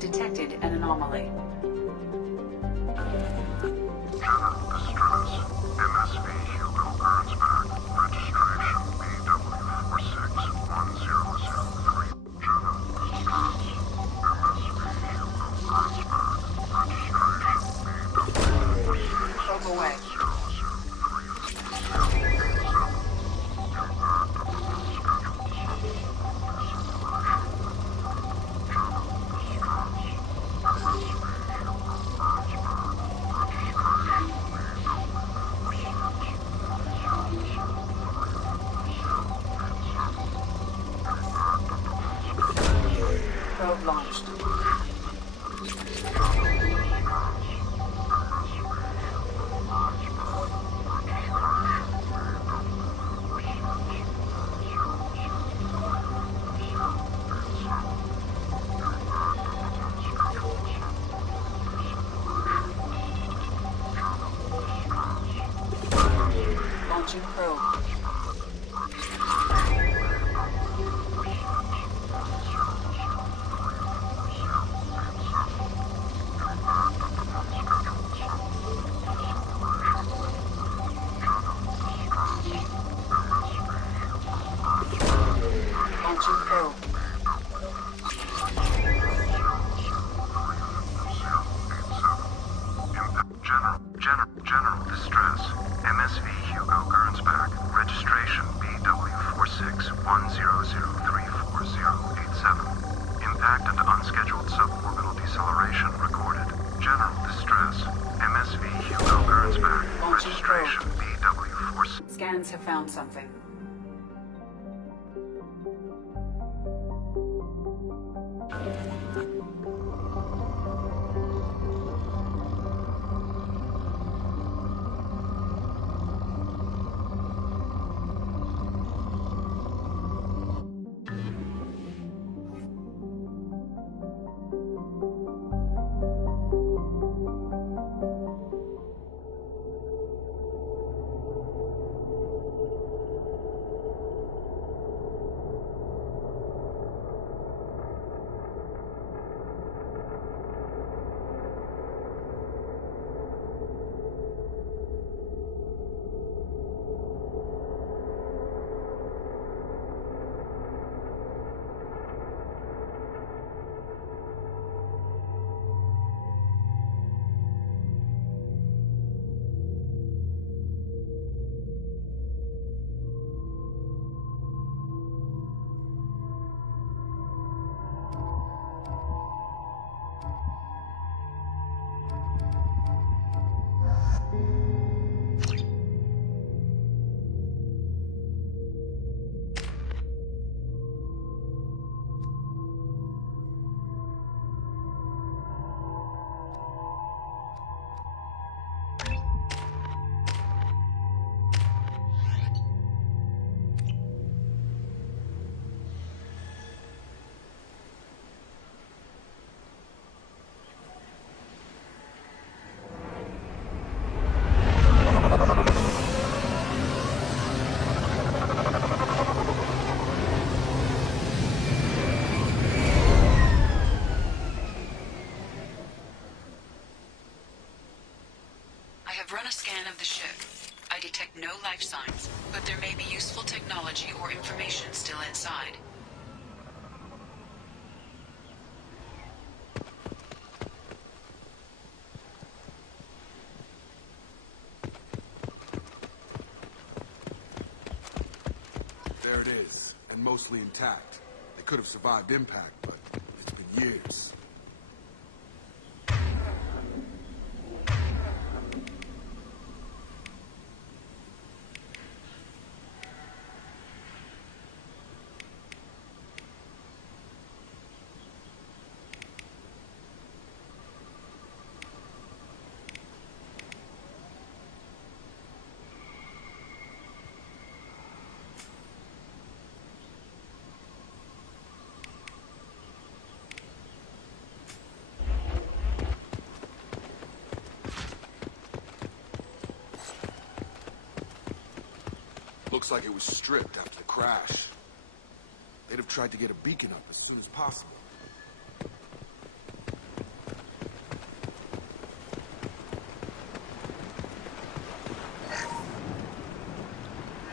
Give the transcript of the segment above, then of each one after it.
Detected an anomaly. Jenna, distress. MSV Hugo Gernsback. Registration BW4610003. Jenna, distress. MSV Hugo Gernsback. Registration BW4610003. Probe away. Impact of unscheduled suborbital deceleration. Jenna, distress. MSV Hugo Gernsback. Registration BW4610007. Probe launched. Launching probe. Launching probe. General distress. MSV Hugo Gernsback. Registration BW46100340087. Impact and unscheduled suborbital deceleration recorded. General distress. MSV Hugo Gernsback. Registration BW4. Scans have found something. the ship. I detect no life signs, but there may be useful technology or information still inside. There it is, and mostly intact. They could have survived impact, but it's been years. Looks like it was stripped after the crash. They'd have tried to get a beacon up as soon as possible.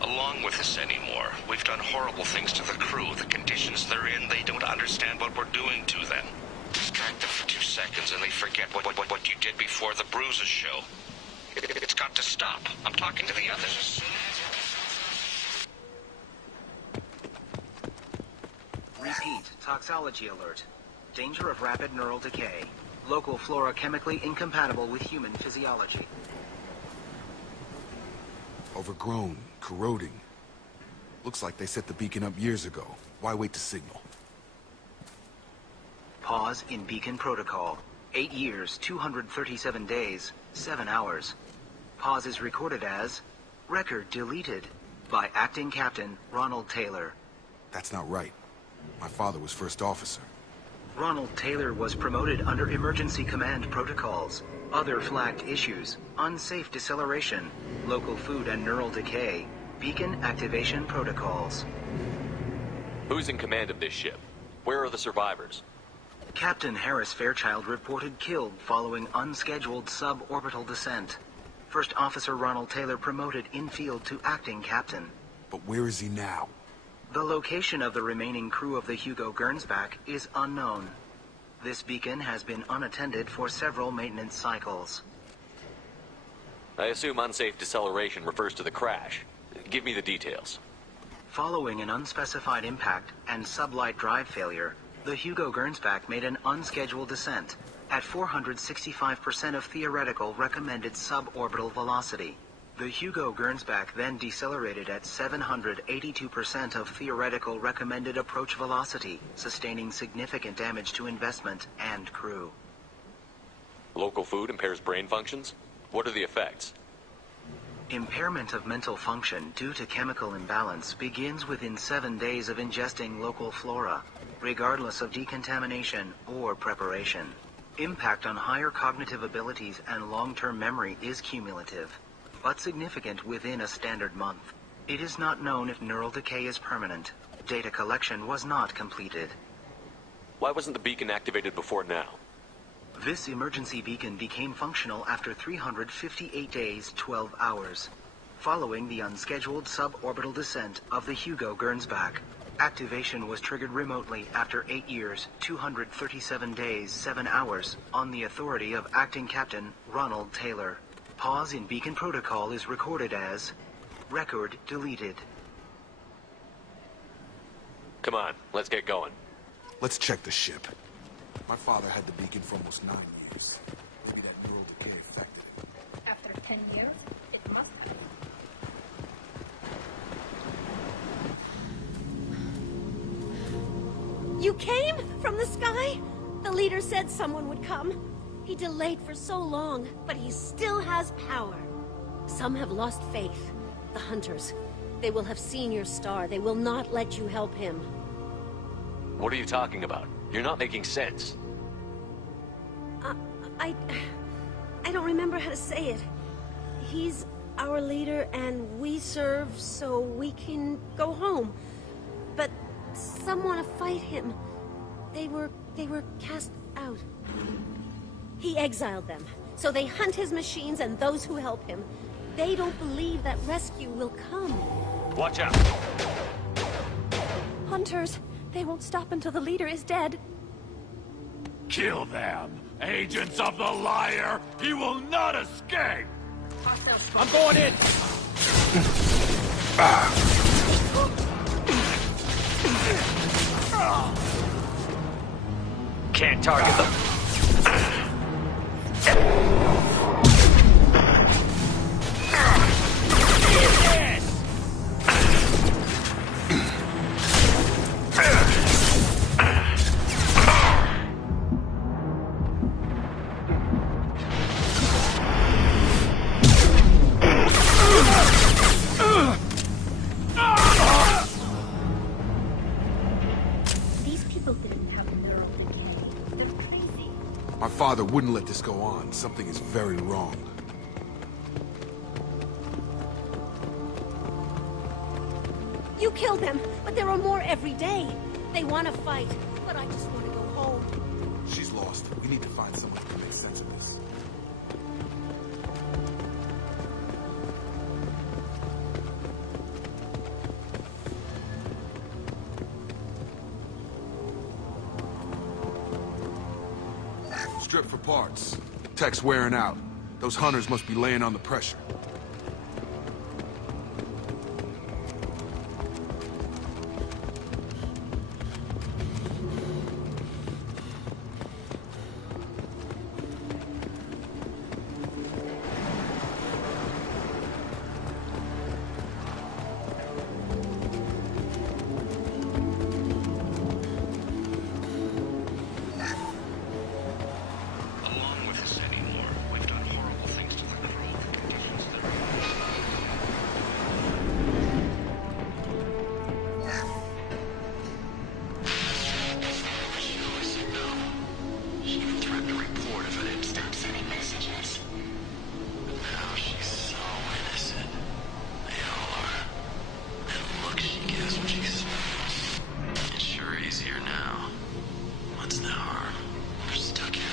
Along with us anymore. We've done horrible things to the crew. The conditions they're in, they don't understand what we're doing to them. Distract them for 2 seconds and they forget what you did before the bruises show. It's got to stop. I'm talking to the others. Repeat, toxology alert. Danger of rapid neural decay. Local flora chemically incompatible with human physiology. Overgrown, corroding. Looks like they set the beacon up years ago. Why wait to signal? Pause in beacon protocol. 8 years, 237 days, 7 hours. Pause is recorded as record deleted by acting captain Ronald Taylor. That's not right. My father was first officer. Ronald Taylor was promoted under emergency command protocols. Other flagged issues: unsafe deceleration, local food and neural decay, beacon activation protocols. Who's in command of this ship? Where are the survivors? Captain Harris Fairchild reported killed following unscheduled suborbital descent. First Officer Ronald Taylor promoted in-field to acting captain. But where is he now? The location of the remaining crew of the Hugo Gernsback is unknown. This beacon has been unattended for several maintenance cycles. I assume unsafe deceleration refers to the crash. Give me the details. Following an unspecified impact and sublight drive failure, the Hugo Gernsback made an unscheduled descent at 465% of theoretical recommended suborbital velocity. The Hugo Gernsback then decelerated at 782% of theoretical recommended approach velocity, sustaining significant damage to investment and crew. Local food impairs brain functions? What are the effects? Impairment of mental function due to chemical imbalance begins within 7 days of ingesting local flora, regardless of decontamination or preparation. Impact on higher cognitive abilities and long-term memory is cumulative, but significant within a standard month. It is not known if neural decay is permanent. Data collection was not completed. Why wasn't the beacon activated before now? This emergency beacon became functional after 358 days, 12 hours, following the unscheduled suborbital descent of the Hugo Gernsback. Activation was triggered remotely after 8 years, 237 days, 7 hours, on the authority of Acting Captain Ronald Taylor. Pause in beacon protocol is recorded as record deleted. Come on, let's get going. Let's check the ship. My father had the beacon for almost 9 years. Maybe that neural decay affected it. After 10 years, it must have. You came from the sky? The leader said someone would come. He delayed for so long, but he still has power. Some have lost faith. The hunters. They will have seen your star. They will not let you help him. What are you talking about? You're not making sense. I don't remember how to say it. He's our leader and we serve so we can go home. But some want to fight him. They were cast out. He exiled them, so they hunt his machines and those who help him. They don't believe that rescue will come. Watch out! Hunters! They won't stop until the leader is dead. Kill them! Agents of the liar! He will not escape! I'm going in! Can't target them. These people didn't have neural decay. They're crazy. My father wouldn't let this go on. Something is very wrong. You killed them, but there are more every day. They want to fight, but I just want to go home. She's lost. We need to find someone who can make sense of this. Strip for parts. Tech's wearing out. Those hunters must be laying on the pressure. Along with us anymore. We've done horrible things to the crew. The conditions they're in. She always said no. She even threatened to report if I didn't stop sending messages. But now she's so innocent. They all are. That look she gives when she's... It's sure easier now. What's the harm? We're stuck here.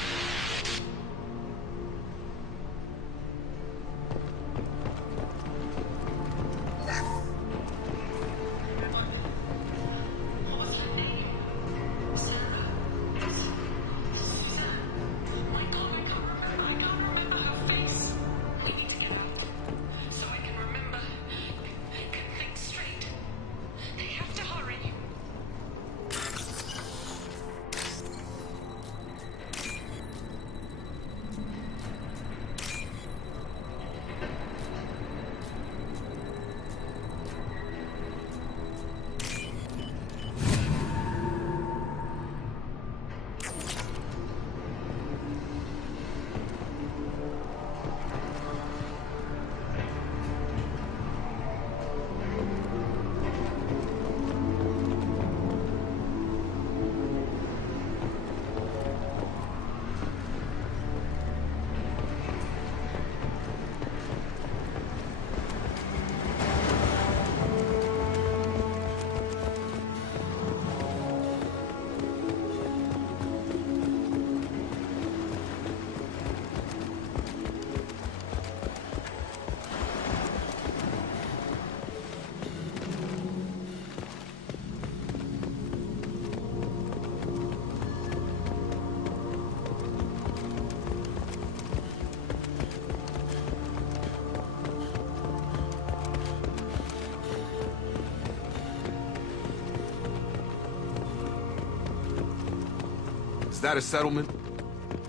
Is that a settlement?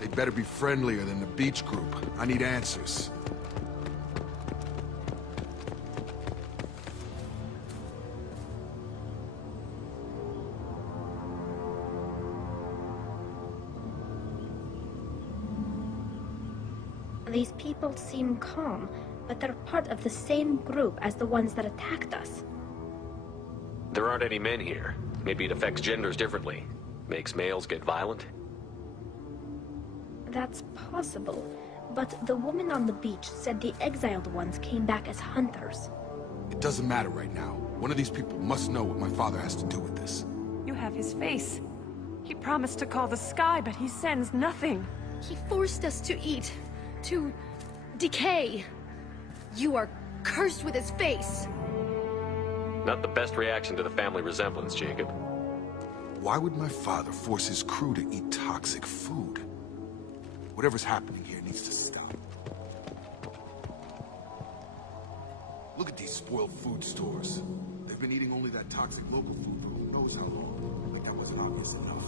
They better be friendlier than the beach group. I need answers. These people seem calm, but they're part of the same group as the ones that attacked us. There aren't any men here. Maybe it affects genders differently. Makes males get violent? That's possible, but the woman on the beach said the exiled ones came back as hunters. It doesn't matter right now. One of these people must know what my father has to do with this. You have his face. He promised to call the sky, but he sends nothing. He forced us to eat, to decay. You are cursed with his face. Not the best reaction to the family resemblance, Jacob. Why would my father force his crew to eat toxic food? Whatever's happening here needs to stop. Look at these spoiled food stores. They've been eating only that toxic local food for who knows how long. Like that wasn't obvious enough.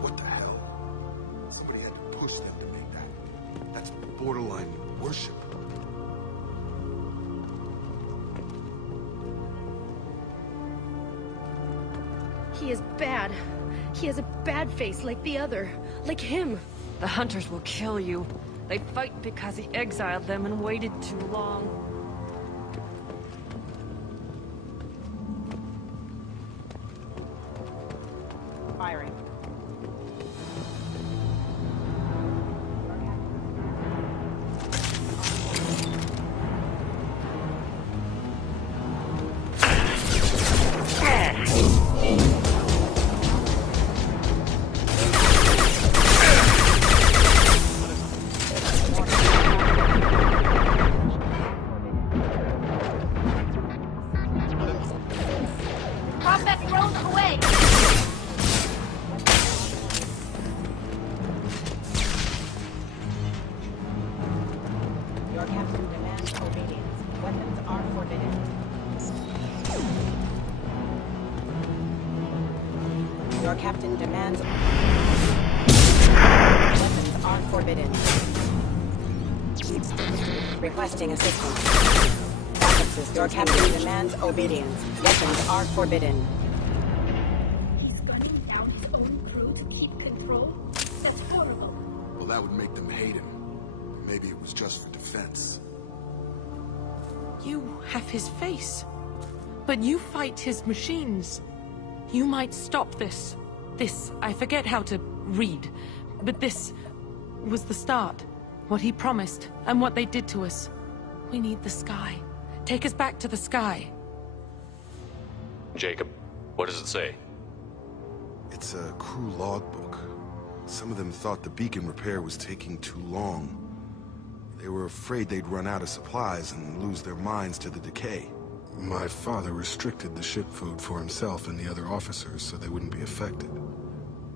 What the hell? Somebody had to push them to make that. That's borderline worship. He is bad. He has a bad face like the other. Like him. The hunters will kill you. They fight because he exiled them and waited too long. Firing. Your captain demands... Weapons are forbidden. Requesting assistance. Officers, your captain demands obedience. Weapons are forbidden. He's gunning down his own crew to keep control? That's horrible. Well, that would make them hate him. Maybe it was just for defense. You have his face, but you fight his machines. You might stop this. This, I forget how to read, but this was the start. What he promised, and what they did to us. We need the sky. Take us back to the sky. Jacob, what does it say? It's a crew logbook. Some of them thought the beacon repair was taking too long. They were afraid they'd run out of supplies and lose their minds to the decay. My father restricted the ship food for himself and the other officers so they wouldn't be affected.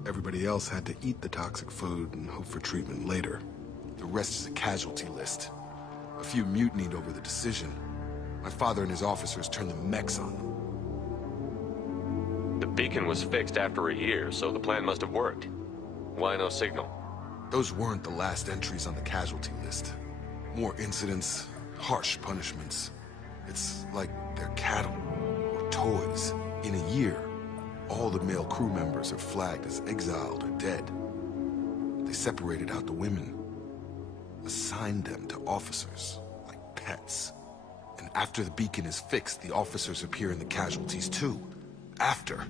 Everybody else had to eat the toxic food and hope for treatment later. The rest is a casualty list. A few mutinied over the decision. My father and his officers turned the mechs on them. The beacon was fixed after a year, so the plan must have worked. Why no signal? Those weren't the last entries on the casualty list. More incidents, harsh punishments. It's like they're cattle, or toys. In a year, all the male crew members are flagged as exiled or dead. They separated out the women, assigned them to officers, like pets. And after the beacon is fixed, the officers appear in the casualties too. After.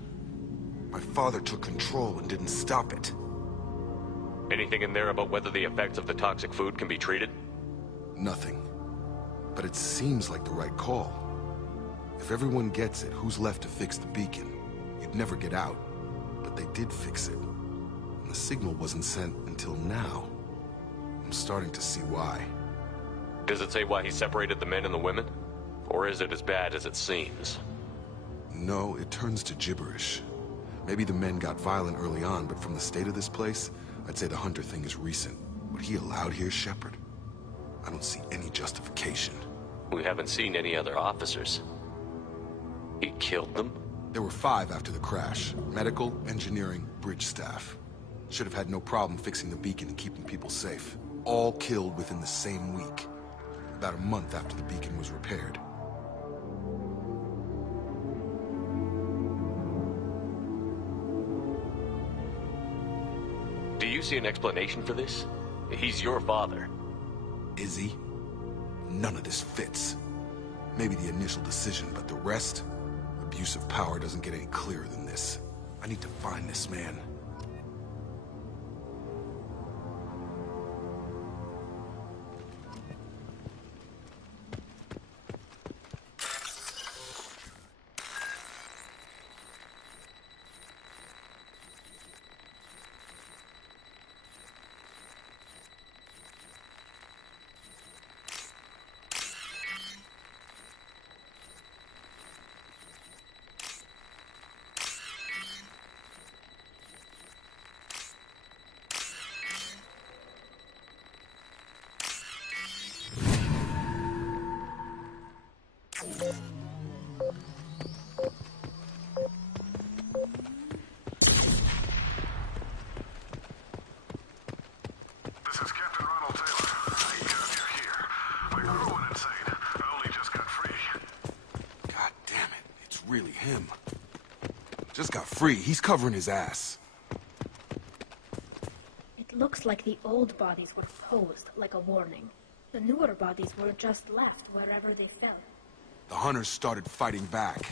My father took control and didn't stop it. Anything in there about whether the effects of the toxic food can be treated? Nothing. But it seems like the right call. If everyone gets it, who's left to fix the beacon? You'd never get out. But they did fix it. And the signal wasn't sent until now. I'm starting to see why. Does it say why he separated the men and the women? Or is it as bad as it seems? No, it turns to gibberish. Maybe the men got violent early on, but from the state of this place, I'd say the Hunter thing is recent. What he allowed here, Shepard? I don't see any justification. We haven't seen any other officers. He killed them? There were 5 after the crash. Medical, engineering, bridge staff. Should have had no problem fixing the beacon and keeping people safe. All killed within the same week. About a month after the beacon was repaired. Do you see an explanation for this? He's your father. Is he? None of this fits. Maybe the initial decision, but the rest? Abuse of power doesn't get any clearer than this. I need to find this man. really him. Just got free. He's covering his ass. It looks like the old bodies were posed like a warning. The newer bodies were just left wherever they fell. The hunters started fighting back.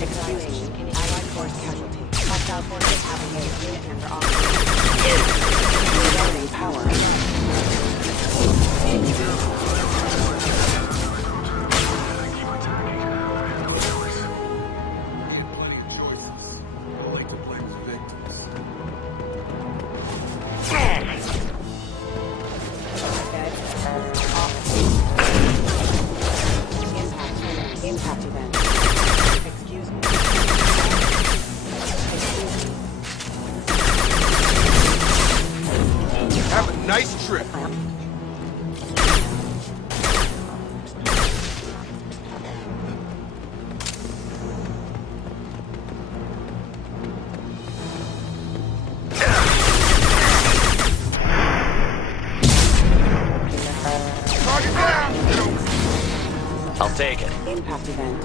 Excuse me. Allied force casualty. Hostile forces have a unit member off. Reloading power. Impact event. Excuse me. Have a nice trip. I'll take it. Impact event.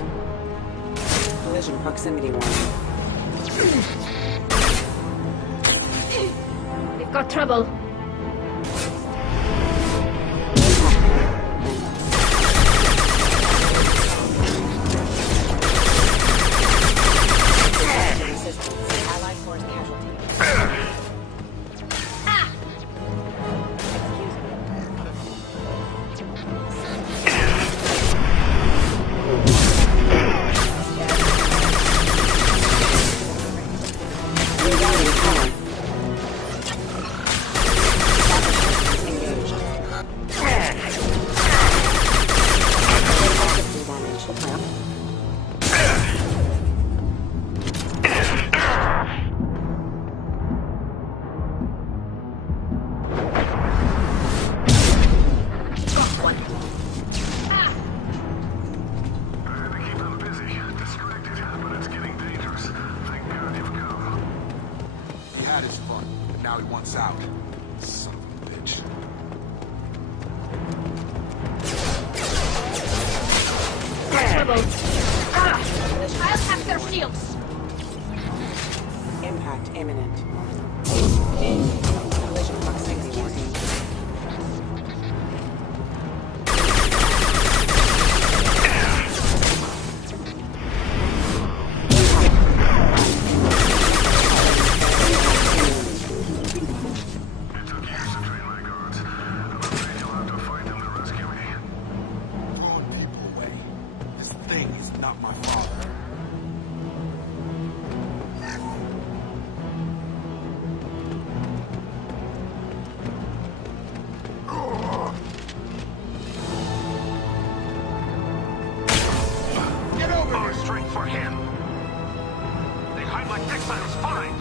Collision proximity warning. We've got trouble. Resistance. Allied force casualty. Had his fun, but now he wants out. Son of a bitch. Trouble. I'll have their shields. Impact imminent. Collision proximity warning. Not my father. Get over here! Straight for him! They hide like exiles, fine!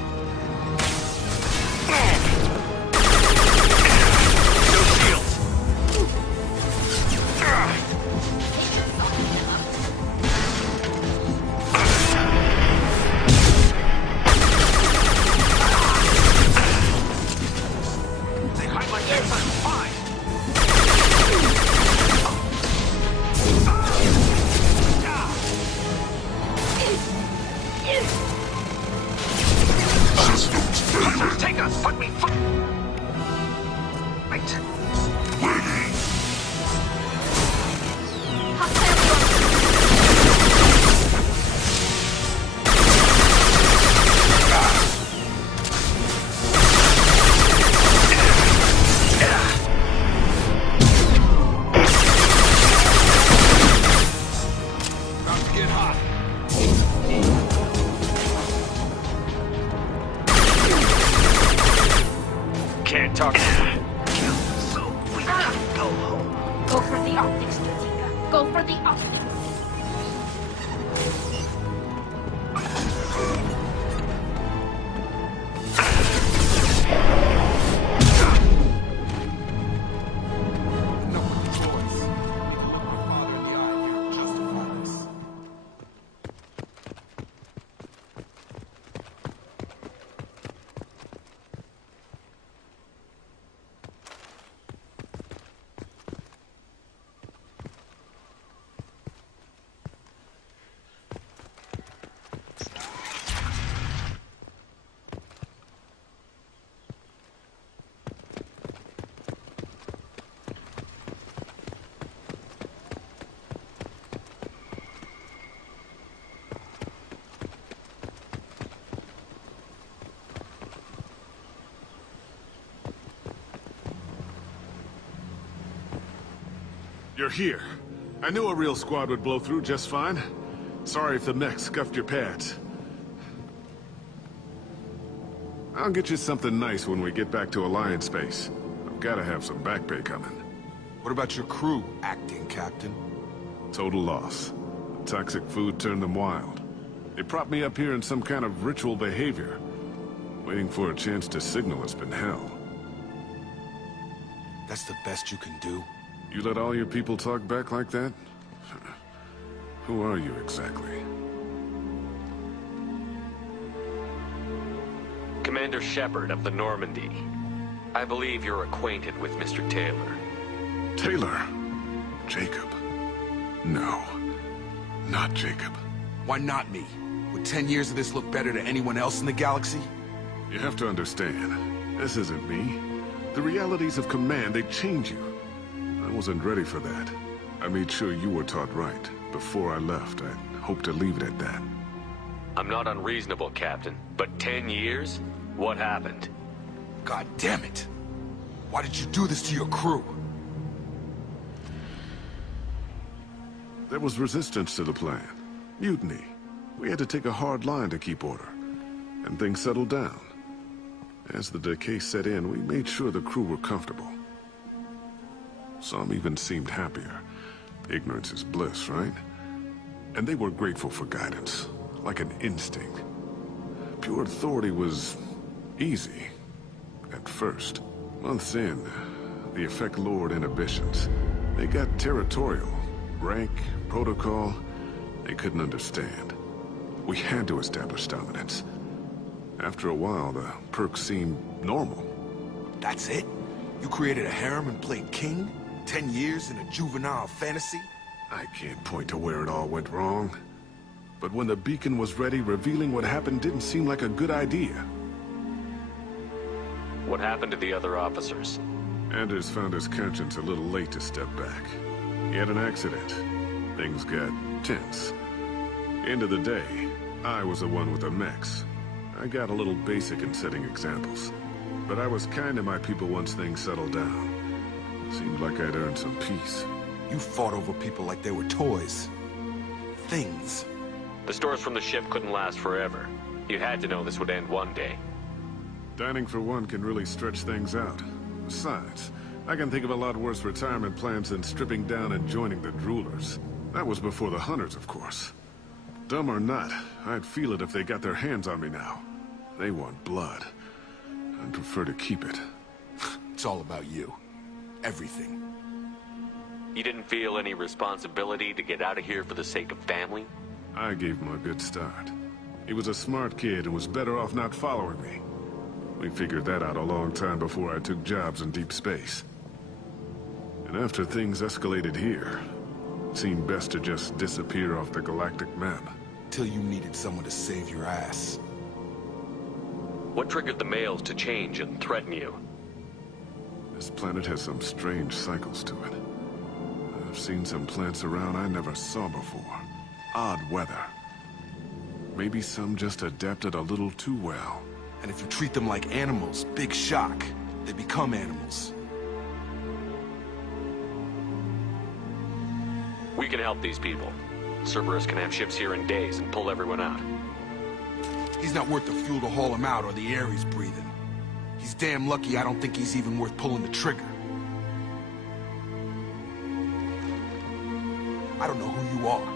No shields! They hide like exiles, fine! Take us, but we fight! About to get hot. Can't talk. So we can go home. Go for the optics, Latika. Go for the optics. No other choice. Need to look my father in the eye here and justify this. You're here. I knew a real squad would blow through just fine. Sorry if the mech scuffed your pads. I'll get you something nice when we get back to Alliance space. I've gotta have some back pay coming. What about your crew, acting captain? Total loss. Toxic food turned them wild. They propped me up here in some kind of ritual behavior. Waiting for a chance to signal has been hell. That's the best you can do? You let all your people talk back like that? Who are you exactly? Commander Shepard of the Normandy. I believe you're acquainted with Mr. Taylor. Taylor? Jacob? No. Not Jacob. Why not me? Would 10 years of this look better to anyone else in the galaxy? You have to understand, this isn't me. The realities of command, they change you. I wasn't ready for that. I made sure you were taught right. Before I left, I hoped to leave it at that. I'm not unreasonable, Captain, but 10 years? What happened? God damn it! Why did you do this to your crew? There was resistance to the plan. Mutiny. We had to take a hard line to keep order. And things settled down. As the decay set in, we made sure the crew were comfortable. Some even seemed happier. Ignorance is bliss, right? And they were grateful for guidance, like an instinct. Pure authority was easy, at first. Months in, the effect lowered inhibitions. They got territorial. Rank, protocol, they couldn't understand. We had to establish dominance. After a while, the perks seemed normal. That's it? You created a harem and played king? 10 years in a juvenile fantasy? I can't point to where it all went wrong. But when the beacon was ready, revealing what happened didn't seem like a good idea. What happened to the other officers? Anders found his conscience a little late to step back. He had an accident. Things got tense. End of the day, I was the one with the mechs. I got a little basic in setting examples. But I was kind to my people once things settled down. Seemed like I'd earned some peace. You fought over people like they were toys. Things. The stores from the ship couldn't last forever. You had to know this would end one day. Dining for one can really stretch things out. Besides, I can think of a lot worse retirement plans than stripping down and joining the droolers. That was before the hunters, of course. Dumb or not, I'd feel it if they got their hands on me now. They want blood. I'd prefer to keep it. It's all about you. Everything. You didn't feel any responsibility to get out of here for the sake of family? I gave him a good start. He was a smart kid and was better off not following me. We figured that out a long time before I took jobs in deep space. And after things escalated here, it seemed best to just disappear off the galactic map. Till you needed someone to save your ass. What triggered the males to change and threaten you? This planet has some strange cycles to it. I've seen some plants around I never saw before. Odd weather. Maybe some just adapted a little too well. And if you treat them like animals, big shock. They become animals. We can help these people. Cerberus can have ships here in days and pull everyone out. He's not worth the fuel to haul him out or the air he's breathing. He's damn lucky I don't think he's even worth pulling the trigger. I don't know who you are,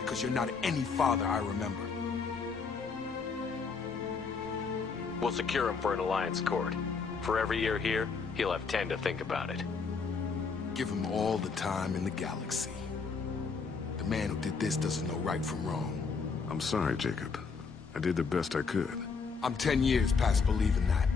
because you're not any father I remember. We'll secure him for an Alliance court. For every year here, he'll have 10 to think about it. Give him all the time in the galaxy. The man who did this doesn't know right from wrong. I'm sorry, Jacob. I did the best I could. I'm 10 years past believing that.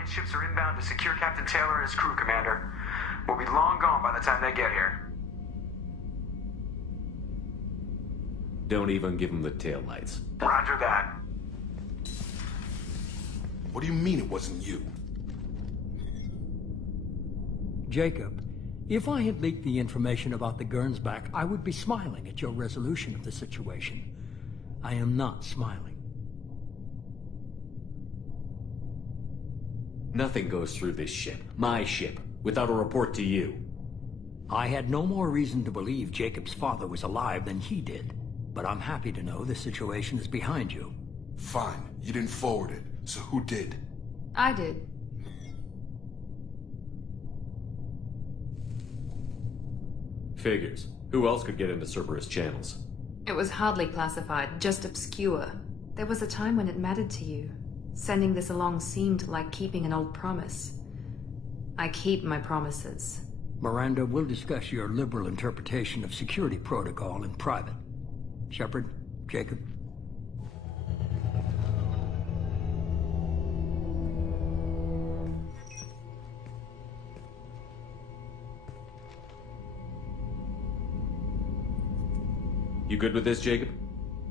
Alliance ships are inbound to secure Captain Taylor and his crew, Commander. We'll be long gone by the time they get here. Don't even give him the taillights. Roger that. What do you mean it wasn't you? Jacob, if I had leaked the information about the Gernsback, I would be smiling at your resolution of the situation. I am not smiling. Nothing goes through this ship, my ship, without a report to you. I had no more reason to believe Jacob's father was alive than he did, but I'm happy to know the situation is behind you. Fine, you didn't forward it, so who did? I did. Figures. Who else could get into Cerberus channels? It was hardly classified, just obscure. There was a time when it mattered to you. Sending this along seemed like keeping an old promise. I keep my promises. Miranda, we'll discuss your liberal interpretation of security protocol in private. Shepard, Jacob. You good with this, Jacob?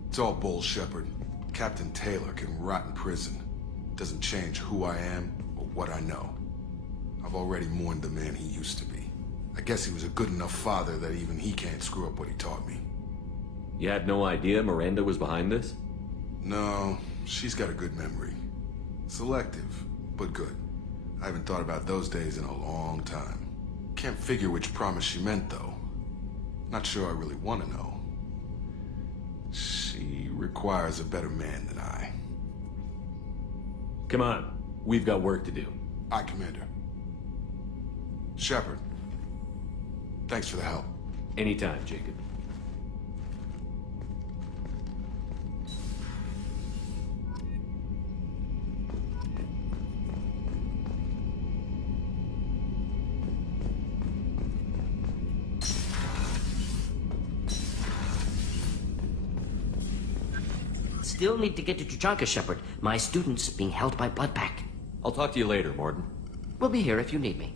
It's all bull, Shepard. Captain Taylor can rot in prison. Doesn't change who I am or what I know. I've already mourned the man he used to be. I guess he was a good enough father that even he can't screw up what he taught me. You had no idea Miranda was behind this? No, she's got a good memory. Selective, but good. I haven't thought about those days in a long time. Can't figure which promise she meant, though. Not sure I really want to know. She requires a better man than I. Come on, we've got work to do. Aye, Commander. Shepard, thanks for the help. Anytime, Jacob. Still need to get to Tuchanka, Shepard. My student's being held by Bloodpack. I'll talk to you later, Morden. We'll be here if you need me.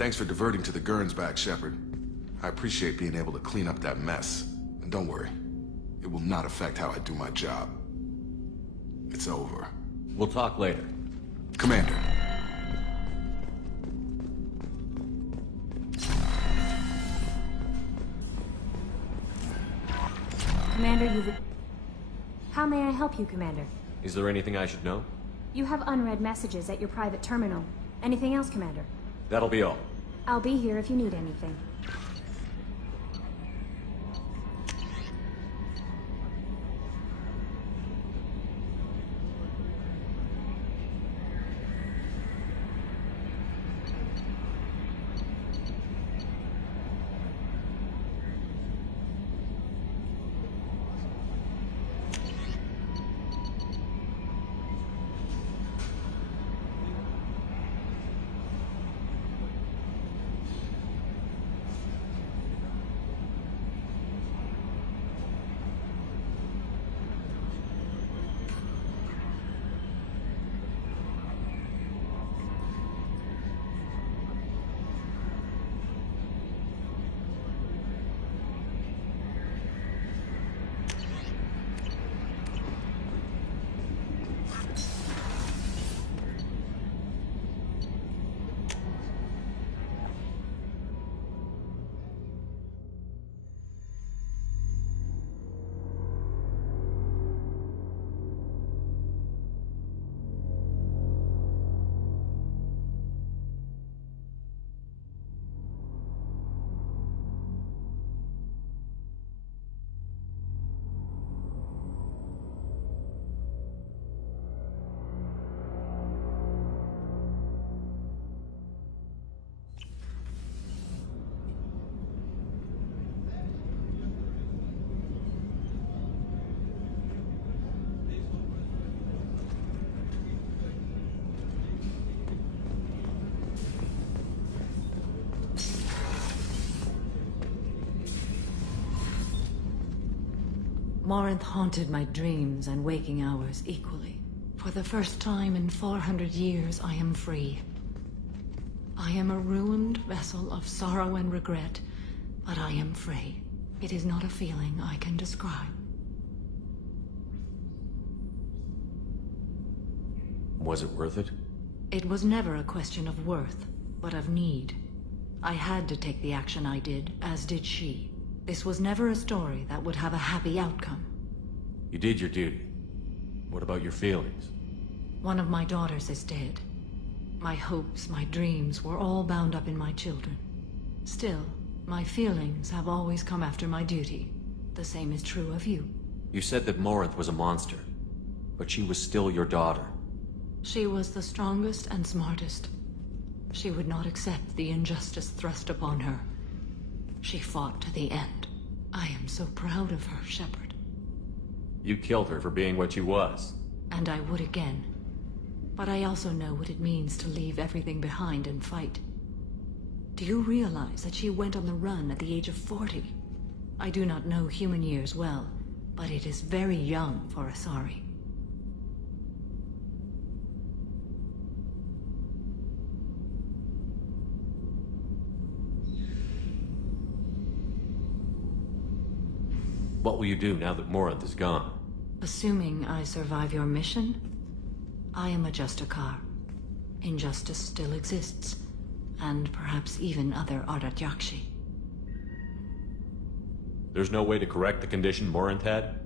Thanks for diverting to the Gernsback, Shepard. I appreciate being able to clean up that mess. And don't worry, it will not affect how I do my job. It's over. We'll talk later. Commander. Commander, How may I help you, Commander? Is there anything I should know? You have unread messages at your private terminal. Anything else, Commander? That'll be all. I'll be here if you need anything. Morinth haunted my dreams and waking hours equally. For the first time in 400 years, I am free. I am a ruined vessel of sorrow and regret, but I am free. It is not a feeling I can describe. Was it worth it? It was never a question of worth, but of need. I had to take the action I did, as did she. This was never a story that would have a happy outcome. You did your duty. What about your feelings? One of my daughters is dead. My hopes, my dreams were all bound up in my children. Still, my feelings have always come after my duty. The same is true of you. You said that Morinth was a monster, but she was still your daughter. She was the strongest and smartest. She would not accept the injustice thrust upon her. She fought to the end. I am so proud of her, Shepard. You killed her for being what she was. And I would again. But I also know what it means to leave everything behind and fight. Do you realize that she went on the run at the age of 40? I do not know human years well, but it is very young for Asari. What will you do now that Morinth is gone? Assuming I survive your mission, I am a Justicar. Injustice still exists, and perhaps even other Ardat Yakshi. There's no way to correct the condition Morinth had?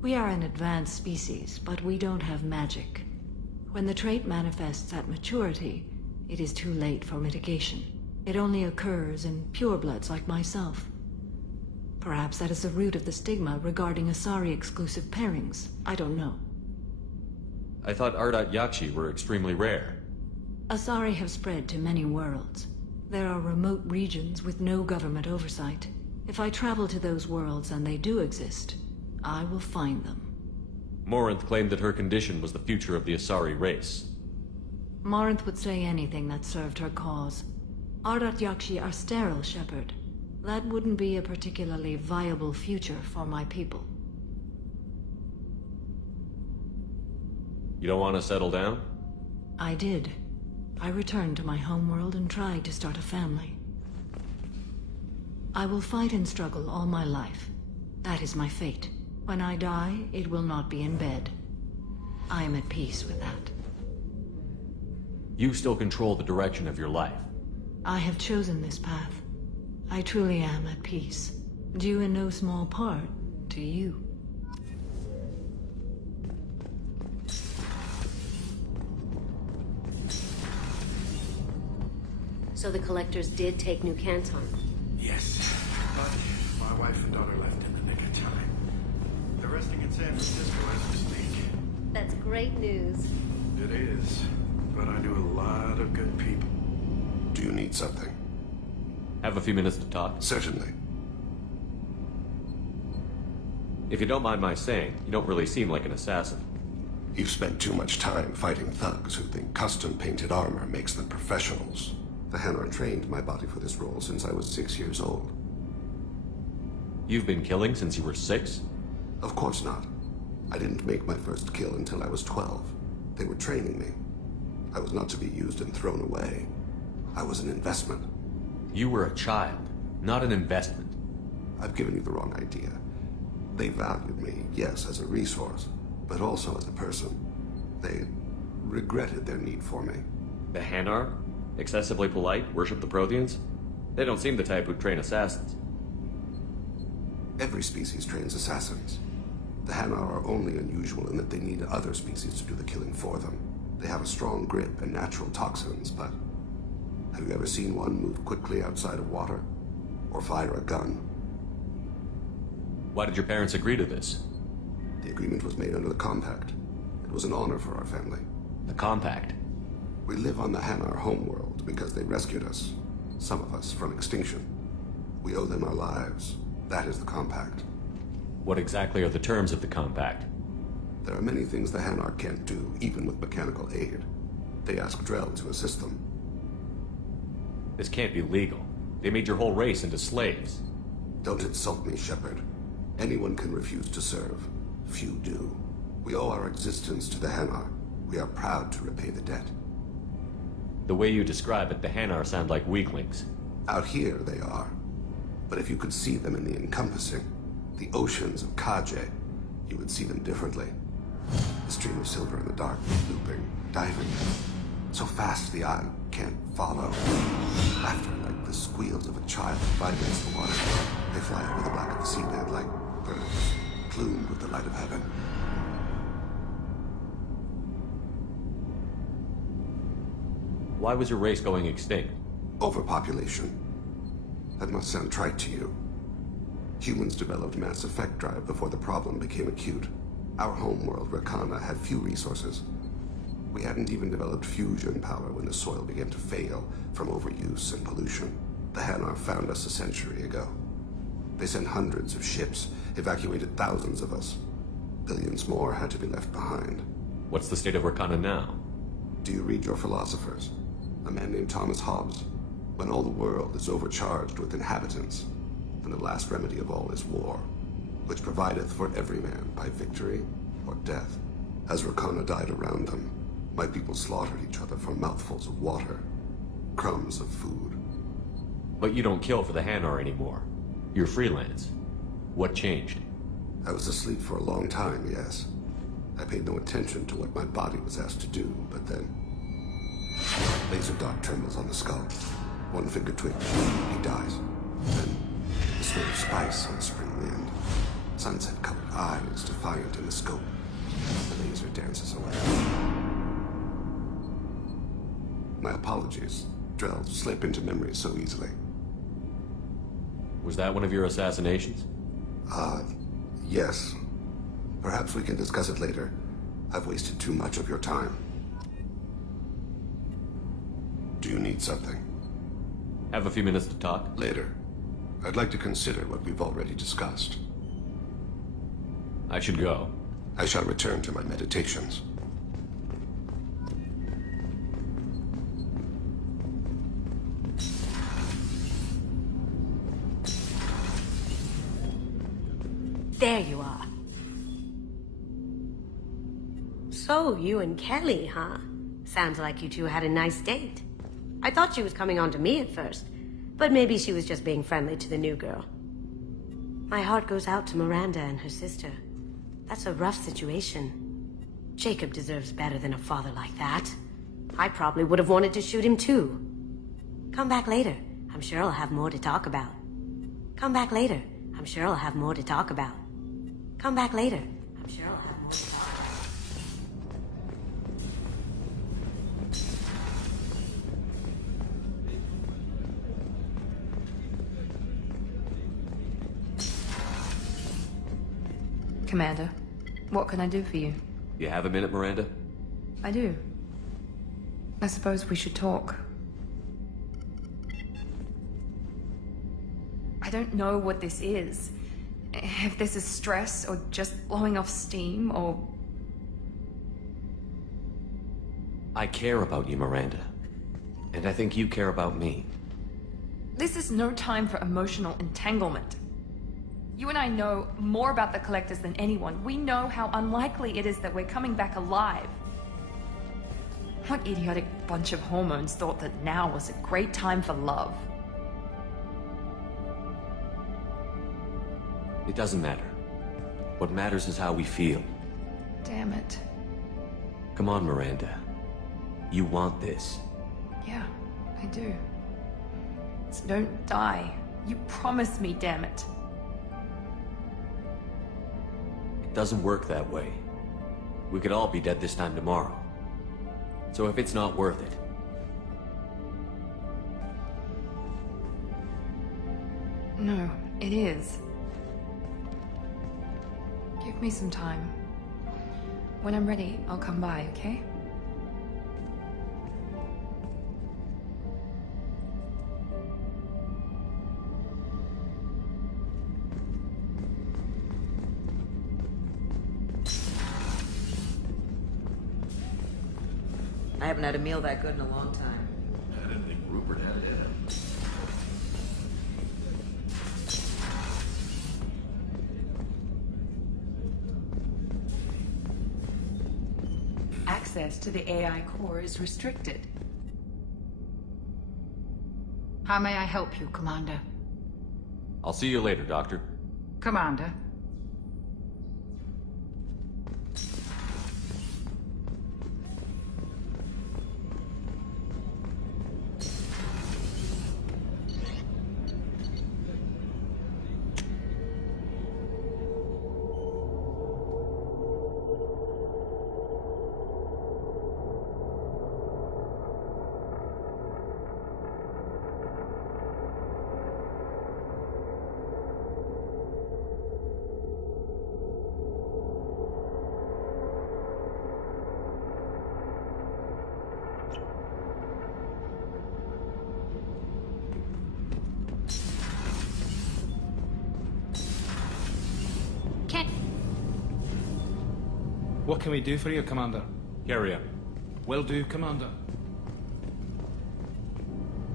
We are an advanced species, but we don't have magic. When the trait manifests at maturity, it is too late for mitigation. It only occurs in purebloods like myself. Perhaps that is the root of the stigma regarding Asari-exclusive pairings. I don't know. I thought Ardat Yakshi were extremely rare. Asari have spread to many worlds. There are remote regions with no government oversight. If I travel to those worlds and they do exist, I will find them. Morinth claimed that her condition was the future of the Asari race. Morinth would say anything that served her cause. Ardat Yakshi are sterile, Shepard. That wouldn't be a particularly viable future for my people. You don't want to settle down? I did. I returned to my homeworld and tried to start a family. I will fight and struggle all my life. That is my fate. When I die, it will not be in bed. I am at peace with that. You still control the direction of your life. I have chosen this path. I truly am at peace, due in no small part to you. So the collectors did take New Canton? Yes, but my wife and daughter left in the nick of time. They're resting in San Francisco as we speak. That's great news. It is, but I knew a lot of good people. Do you need something? Have a few minutes to talk? Certainly. If you don't mind my saying, you don't really seem like an assassin. You've spent too much time fighting thugs who think custom-painted armor makes them professionals. The Hanar trained my body for this role since I was 6 years old. You've been killing since you were 6? Of course not. I didn't make my first kill until I was 12. They were training me. I was not to be used and thrown away. I was an investment. You were a child, not an investment. I've given you the wrong idea. They valued me, yes, as a resource, but also as a person. They regretted their need for me. The Hanar? Excessively polite, worship the Protheans? They don't seem the type who'd train assassins. Every species trains assassins. The Hanar are only unusual in that they need other species to do the killing for them. They have a strong grip and natural toxins, but have you ever seen one move quickly outside of water? Or fire a gun? Why did your parents agree to this? The agreement was made under the Compact. It was an honor for our family. The Compact? We live on the Hanar homeworld because they rescued us. Some of us from extinction. We owe them our lives. That is the Compact. What exactly are the terms of the Compact? There are many things the Hanar can't do, even with mechanical aid. They ask Drell to assist them. This can't be legal. They made your whole race into slaves. Don't insult me, Shepard. Anyone can refuse to serve. Few do. We owe our existence to the Hanar. We are proud to repay the debt. The way you describe it, the Hanar sound like weaklings. Out here, they are. But if you could see them in the encompassing, the oceans of Kaje, you would see them differently. The stream of silver in the dark, looping, diving. So fast the eye can't follow. Laughter like the squeals of a child vibrates the water. They fly over the black of the seabed like birds, plumed with the light of heaven. Why was your race going extinct? Overpopulation. That must sound trite to you. Humans developed mass effect drive before the problem became acute. Our homeworld, Rakana, had few resources. We hadn't even developed fusion power when the soil began to fail from overuse and pollution. The Hanar found us a century ago. They sent hundreds of ships, evacuated thousands of us. Billions more had to be left behind. What's the state of Rakana now? Do you read your philosophers? A man named Thomas Hobbes. When all the world is overcharged with inhabitants, then the last remedy of all is war, which provideth for every man by victory or death. As Rakana died around them, my people slaughtered each other for mouthfuls of water, crumbs of food. But you don't kill for the Hanar anymore. You're freelance. What changed? I was asleep for a long time, yes. I paid no attention to what my body was asked to do, but then... laser dot trembles on the skull. One finger twitch, he dies. Then, the smell of spice on the spring wind. Sunset-colored eyes defiant in the scope. The laser dances away. My apologies. Drell slip into memory so easily. Was that one of your assassinations? Yes. Perhaps we can discuss it later. I've wasted too much of your time. Do you need something? Have a few minutes to talk? Later. I'd like to consider what we've already discussed. I should go. I shall return to my meditations. There you are. So, you and Kelly, huh? Sounds like you two had a nice date. I thought she was coming on to me at first, but maybe she was just being friendly to the new girl. My heart goes out to Miranda and her sister. That's a rough situation. Jacob deserves better than a father like that. I probably would have wanted to shoot him too. Come back later. I'm sure I'll have more to talk about. Come back later. I'm sure I'll have more to talk about. Come back later. I'm sure I'll have more to talk about. Commander, what can I do for you? You have a minute, Miranda? I do. I suppose we should talk. I don't know what this is. If this is stress, or just blowing off steam, or... I care about you, Miranda. And I think you care about me. This is no time for emotional entanglement. You and I know more about the Collectors than anyone. We know how unlikely it is that we're coming back alive. What idiotic bunch of hormones thought that now was a great time for love? It doesn't matter. What matters is how we feel. Damn it. Come on, Miranda. You want this. Yeah, I do. So don't die. You promised me, damn it. It doesn't work that way. We could all be dead this time tomorrow. So if it's not worth it... No, it is. Give me some time. When I'm ready, I'll come by, okay? I haven't had a meal that good in a long time. I didn't think Rupert had it. access to the AI core is restricted. How may I help you, Commander? I'll see you later, Doctor. Commander? What can we do for you, Commander? Carry on. Will do, Commander.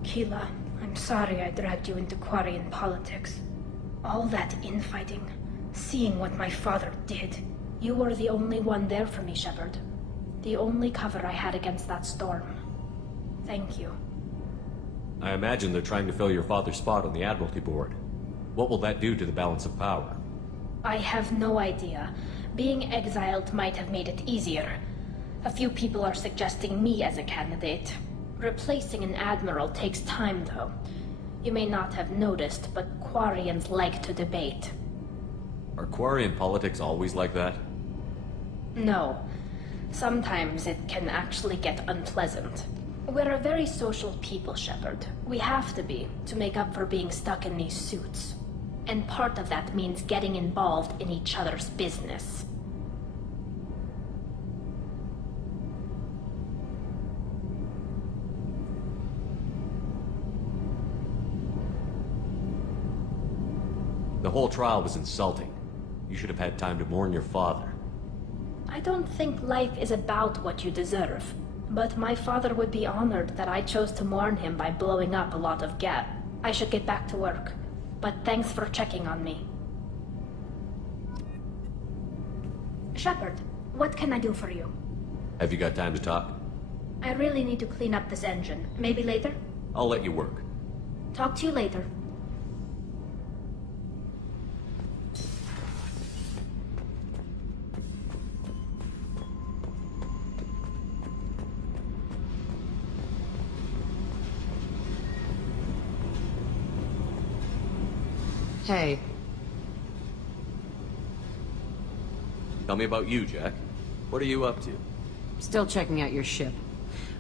Keela, I'm sorry I dragged you into Quarian politics. All that infighting, seeing what my father did. You were the only one there for me, Shepard. The only cover I had against that storm. Thank you. I imagine they're trying to fill your father's spot on the Admiralty Board. What will that do to the balance of power? I have no idea. Being exiled might have made it easier. A few people are suggesting me as a candidate. Replacing an admiral takes time, though. You may not have noticed, but Quarians like to debate. Are Quarian politics always like that? No. Sometimes it can actually get unpleasant. We're a very social people, Shepard. We have to be, to make up for being stuck in these suits. And part of that means getting involved in each other's business. The whole trial was insulting. You should have had time to mourn your father. I don't think life is about what you deserve. But my father would be honored that I chose to mourn him by blowing up a lot of gas. I should get back to work. But thanks for checking on me. Shepard, what can I do for you? Have you got time to talk? I really need to clean up this engine. Maybe later? I'll let you work. Talk to you later. Hey. Tell me about you, Jack. What are you up to? Still checking out your ship.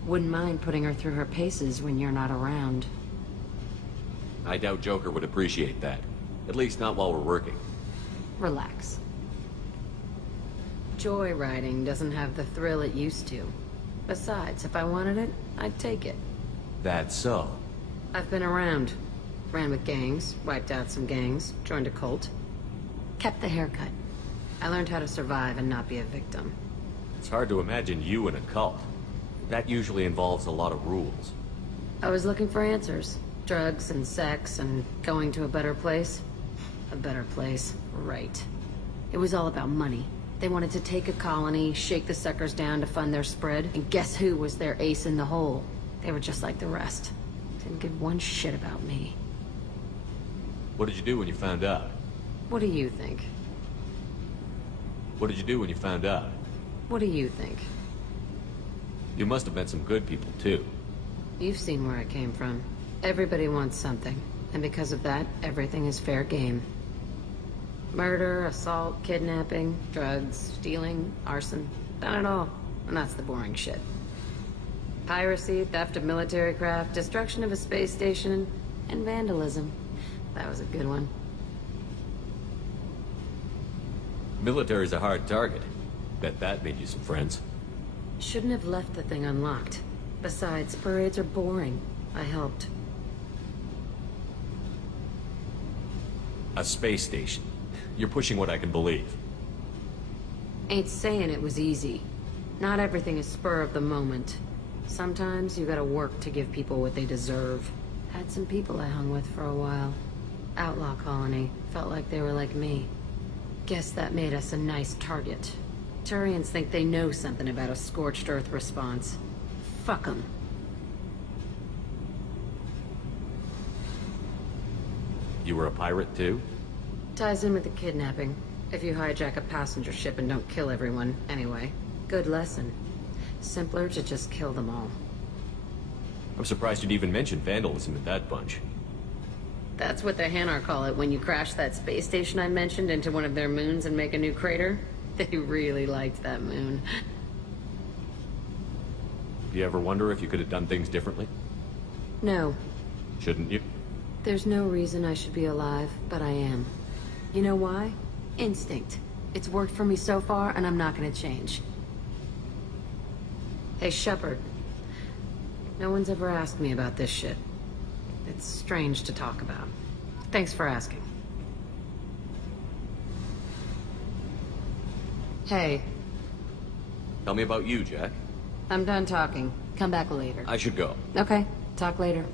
Wouldn't mind putting her through her paces when you're not around. I doubt Joker would appreciate that. At least not while we're working. Relax. Joyriding doesn't have the thrill it used to. Besides, if I wanted it, I'd take it. That's so. I've been around. Ran with gangs, wiped out some gangs, joined a cult. Kept the haircut. I learned how to survive and not be a victim. It's hard to imagine you in a cult. That usually involves a lot of rules. I was looking for answers. Drugs and sex and going to a better place. A better place, right. It was all about money. They wanted to take a colony, shake the suckers down to fund their spread, and guess who was their ace in the hole? They were just like the rest. Didn't give one shit about me. What did you do when you found out? What do you think? What did you do when you found out? What do you think? You must have met some good people, too. You've seen where I came from. Everybody wants something, and because of that, everything is fair game. Murder, assault, kidnapping, drugs, stealing, arson. Done it all. And that's the boring shit. Piracy, theft of military craft, destruction of a space station, and vandalism. That was a good one. Military's a hard target. Bet that made you some friends. Shouldn't have left the thing unlocked. Besides, parades are boring. I helped. A space station. You're pushing what I can believe. Ain't saying it was easy. Not everything is spur of the moment. Sometimes you gotta work to give people what they deserve. Had some people I hung with for a while. Outlaw colony. Felt like they were like me. Guess that made us a nice target. Turians think they know something about a scorched earth response. Fuck them. You were a pirate too? Ties in with the kidnapping. If you hijack a passenger ship and don't kill everyone, anyway. Good lesson. Simpler to just kill them all. I'm surprised you'd even mention vandalism in that bunch. That's what the Hanar call it when you crash that space station I mentioned into one of their moons and make a new crater. They really liked that moon. Do you ever wonder if you could have done things differently? No. Shouldn't you? There's no reason I should be alive, but I am. You know why? Instinct. It's worked for me so far, and I'm not gonna change. Hey, Shepard. No one's ever asked me about this shit. It's strange to talk about. Thanks for asking. Hey. Tell me about you, Jack. I'm done talking. Come back later. I should go. Okay. Talk later.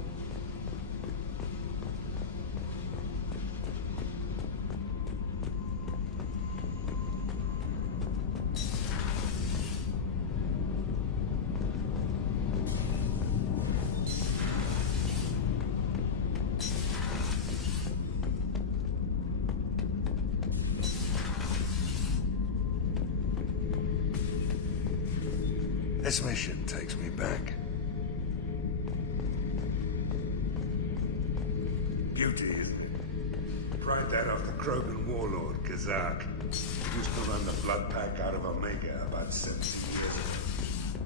This mission takes me back. Beauty, isn't it? Pried that off the Krogan warlord, Kazak. Used to run the blood pack out of Omega about 70 years ago.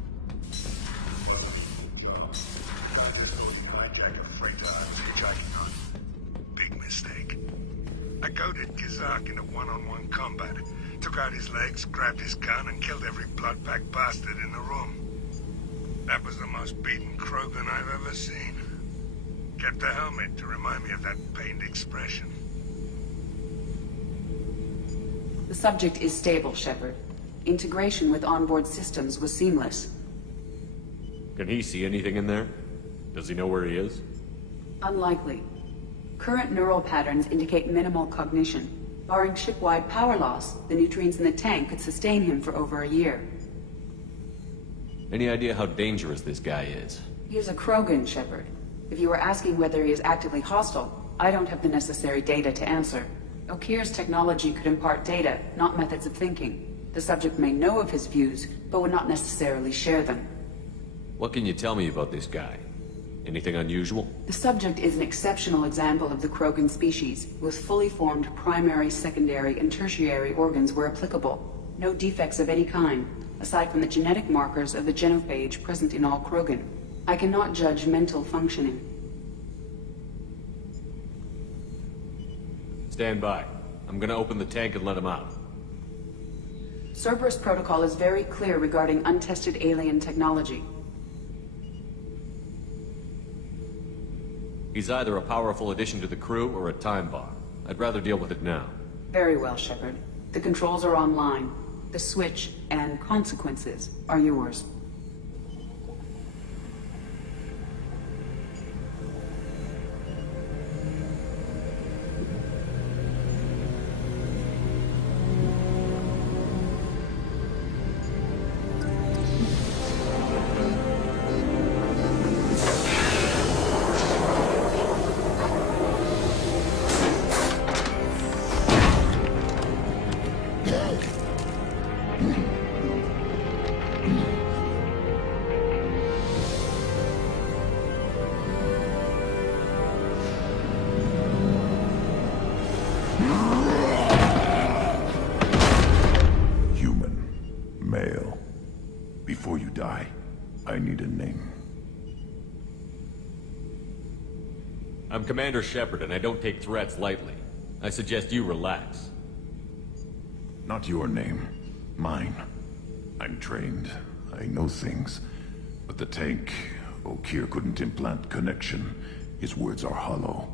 Wonderful job. I just thought he hijacked a freighter I was hitchhiking on. Big mistake. I goaded Kazak into one-on-one combat. Took out his legs, grabbed his gun, and killed every blood pack bastard in the room. That was the most beaten Krogan I've ever seen. Kept a helmet to remind me of that pained expression. The subject is stable, Shepard. Integration with onboard systems was seamless. Can he see anything in there? Does he know where he is? Unlikely. Current neural patterns indicate minimal cognition. Barring ship-wide power loss, the nutrients in the tank could sustain him for over a year. Any idea how dangerous this guy is? He is a Krogan, Shepard. If you were asking whether he is actively hostile, I don't have the necessary data to answer. Okir's technology could impart data, not methods of thinking. The subject may know of his views, but would not necessarily share them. What can you tell me about this guy? Anything unusual? The subject is an exceptional example of the Krogan species, with fully formed primary, secondary, and tertiary organs where applicable. No defects of any kind, aside from the genetic markers of the genophage present in all Krogan. I cannot judge mental functioning. Stand by. I'm gonna open the tank and let him out. Cerberus protocol is very clear regarding untested alien technology. He's either a powerful addition to the crew or a time bomb. I'd rather deal with it now. Very well, Shepard. The controls are online. The switch and consequences are yours. I'm Commander Shepard, and I don't take threats lightly. I suggest you relax. Not your name. Mine. I'm trained. I know things. But the tank, Okir couldn't implant connection. His words are hollow.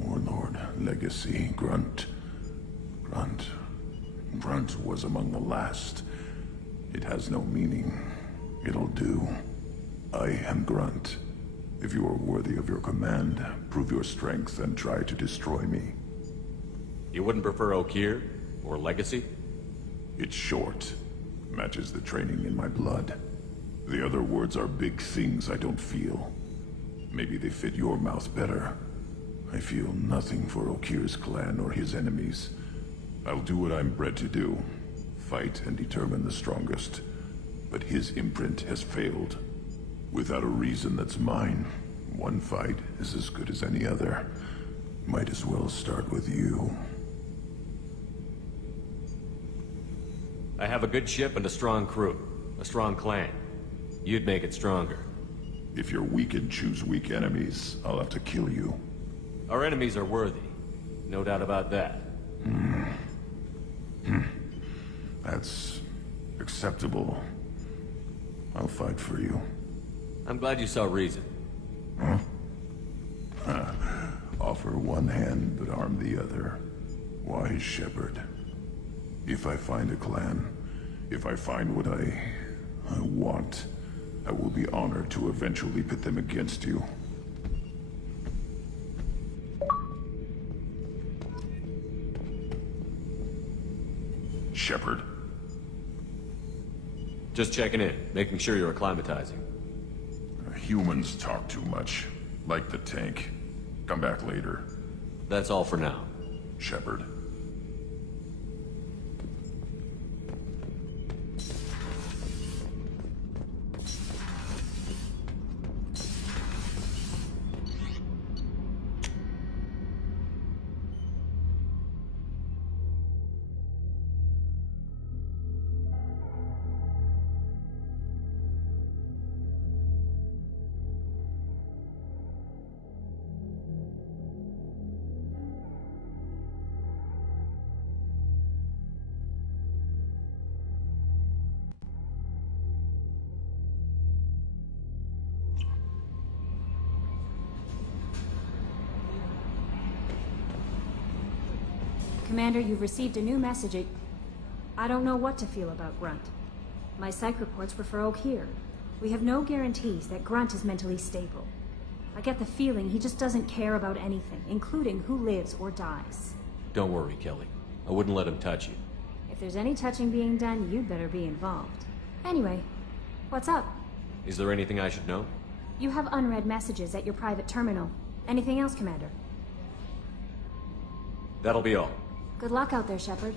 Warlord, legacy, Grunt. Grunt was among the last. It has no meaning. It'll do. I am Grunt. If you are worthy of your command, prove your strength and try to destroy me. You wouldn't prefer Okir? Or Legacy? It's short. Matches the training in my blood. The other words are big things I don't feel. Maybe they fit your mouth better. I feel nothing for Okir's clan or his enemies. I'll do what I'm bred to do. Fight and determine the strongest. But his imprint has failed. Without a reason that's mine, one fight is as good as any other. Might as well start with you. I have a good ship and a strong crew. A strong clan. You'd make it stronger. If you're weak and choose weak enemies, I'll have to kill you. Our enemies are worthy. No doubt about that. That's acceptable. I'll fight for you. I'm glad you saw reason. Huh? Offer one hand, but arm the other. Wise shepherd. If I find a clan, if I find what I want, I will be honored to eventually pit them against you. Shepherd. Just checking in, making sure you're acclimatizing. Humans talk too much. Like the tank. Come back later. That's all for now. Shepherd. Commander, you've received a new message. I don't know what to feel about Grunt. My psych reports refer Oak here. We have no guarantees that Grunt is mentally stable. I get the feeling he just doesn't care about anything, including who lives or dies. Don't worry, Kelly. I wouldn't let him touch you. If there's any touching being done, you'd better be involved. Anyway, what's up? Is there anything I should know? You have unread messages at your private terminal. Anything else, Commander? That'll be all. Good luck out there, Shepard.